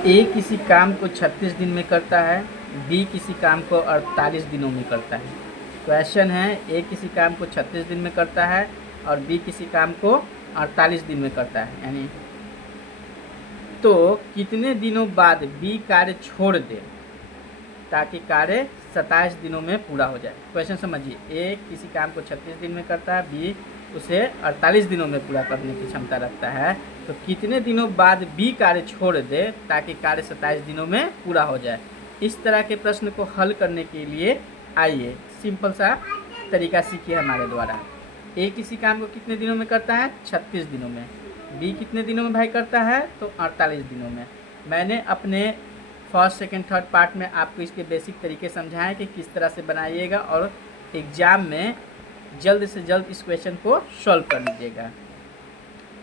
ए किसी काम को 36 दिन में करता है, बी किसी काम को 48 दिनों में करता है। क्वेश्चन है, ए किसी काम को 36 दिन में करता है और बी किसी काम को 48 दिन में करता है, यानी तो कितने दिनों बाद बी कार्य छोड़ दे ताकि कार्य 27 दिनों में पूरा हो जाए। क्वेश्चन समझिए, ए किसी काम को 36 दिन में करता है, बी उसे 48 दिनों में पूरा करने की क्षमता रखता है, तो कितने दिनों बाद बी कार्य छोड़ दे ताकि कार्य 27 दिनों में पूरा हो जाए। इस तरह के प्रश्न को हल करने के लिए आइए सिंपल सा तरीका सीखिए हमारे द्वारा। ए किसी काम को कितने दिनों में करता है? 36 दिनों में। बी कितने दिनों में भाई करता है? तो 48 दिनों में। मैंने अपने फर्स्ट सेकंड थर्ड पार्ट में आपको इसके बेसिक तरीके समझाएं कि किस तरह से बनाइएगा और एग्ज़ाम में जल्द से जल्द इस क्वेश्चन को सॉल्व कर लीजिएगा।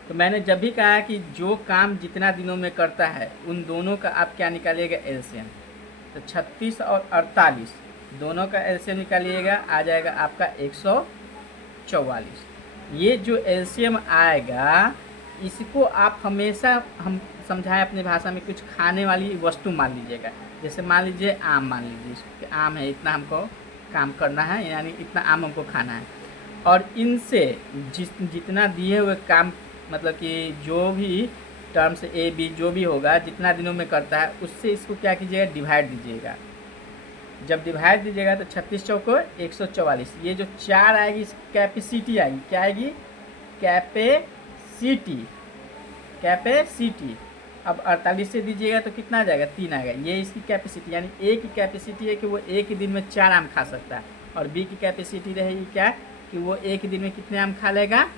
तो मैंने जब भी कहा कि जो काम जितना दिनों में करता है उन दोनों का आप क्या निकालिएगा? एलसीएम। तो 36 और 48 दोनों का एलसीएम निकालिएगा, आ जाएगा आपका 144। ये जो एलसीएम आएगा इसको आप हमेशा, हम समझाएं अपनी भाषा में, कुछ खाने वाली वस्तु मान लीजिएगा। जैसे मान लीजिए आम, मान लीजिए आम है, इतना हमको काम करना है, यानी इतना आम हमको खाना है। और इनसे जितना दिए हुए काम, मतलब कि जो भी टर्म्स ए बी जो भी होगा जितना दिनों में करता है उससे इसको क्या कीजिएगा? डिवाइड दीजिएगा। जब डिवाइड दीजिएगा तो 36 चौको 144। ये जो 4 आएगी इस कैपेसिटी आएगी, क्या आएगी? कैपेसिटी। अब 48 से दीजिएगा तो कितना आ जाएगा? 3 आएगा। ये इसकी कैपेसिटी, यानी ए की कैपेसिटी है कि वो एक ही दिन में 4 आम खा सकता है, और बी की कैपेसिटी रहेगी क्या? कि वो एक ही दिन में कितने आम खा लेगा?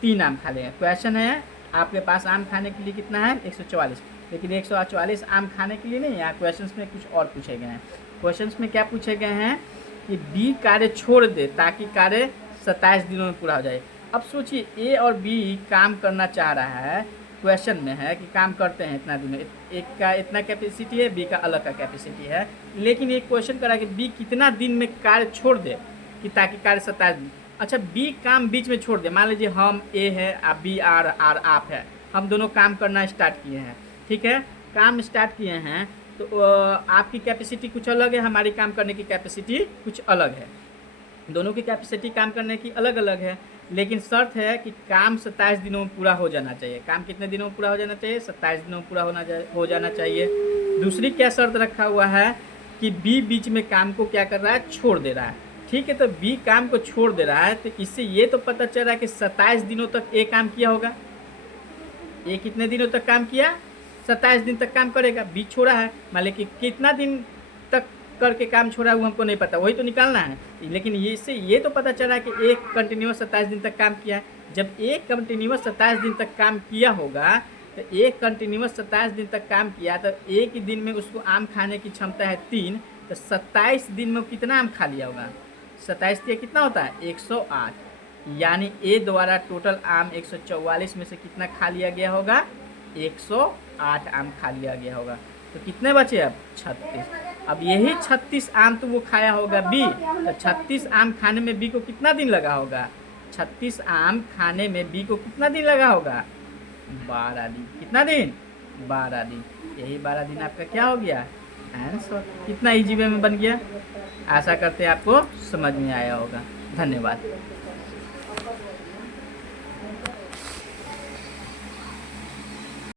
3 आम खा लेगा। क्वेश्चन है आपके पास आम खाने के लिए कितना है? 144। लेकिन 144 आम खाने के लिए नहीं, यहाँ क्वेश्चन में कुछ और पूछे गए हैं। क्वेश्चन में क्या पूछे गए हैं कि बी कार्य छोड़ दे ताकि कार्य 27 दिनों में पूरा हो जाए। अब सोचिए, ए और बी काम करना चाह रहा है, क्वेश्चन में है कि काम करते हैं इतना दिन में, एक का इतना कैपेसिटी है, बी का अलग का कैपेसिटी है, लेकिन एक क्वेश्चन करा कि बी कितना दिन में कार्य छोड़ दे कि ताकि कार्य 27 दिन। अच्छा, बी काम बीच में छोड़ दे, मान लीजिए हम ए है, आप बी आर आप है, हम दोनों काम करना स्टार्ट किए हैं, ठीक है, काम स्टार्ट किए हैं, तो आपकी कैपेसिटी कुछ अलग है, हमारी काम करने की कैपेसिटी कुछ अलग है, दोनों की कैपेसिटी काम करने की अलग अलग है, लेकिन शर्त है कि काम 27 दिनों में पूरा हो जाना चाहिए। काम कितने दिनों में पूरा हो जाना चाहिए? 27 दिनों में पूरा हो जाना चाहिए। दूसरी क्या शर्त रखा हुआ है कि बी बीच में काम को क्या कर रहा है? छोड़ दे रहा है। ठीक है, तो बी काम को छोड़ दे रहा है, तो इससे ये तो पता चल रहा है कि 27 दिनों तक ए काम किया होगा। ए कितने दिनों तक काम किया? 27 दिन तक काम करेगा। बी छोड़ा है, मान लीजिए कि कितना दिन तक करके काम छोड़ा है वो हमको नहीं पता, वही तो निकालना है। लेकिन ये इससे ये तो पता चला कि एक कंटिन्यूस 27 दिन तक काम किया है। जब एक कंटिन्यूस 27 दिन तक काम किया होगा, तो एक कंटिन्यूस 27 दिन तक काम किया, तो एक ही दिन में उसको आम खाने की क्षमता है 3, तो 27 दिन में कितना आम खा लिया होगा? 27 के कितना होता है? 108। यानी ए द्वारा टोटल आम 144 में से कितना खा लिया गया होगा? 108 आम खा लिया गया होगा। तो कितने बचे अब? 36। अब यही 36 आम तो वो खाया होगा बी, तो 36 आम खाने में बी को कितना दिन लगा होगा? 36 आम खाने में बी को कितना दिन लगा होगा? 12 दिन। कितना दिन? 12 दिन। यही 12 दिन आपका क्या हो गया? आंसर। कितना इजी वे में बन गया। आशा करते हैं आपको समझ में आया होगा। धन्यवाद।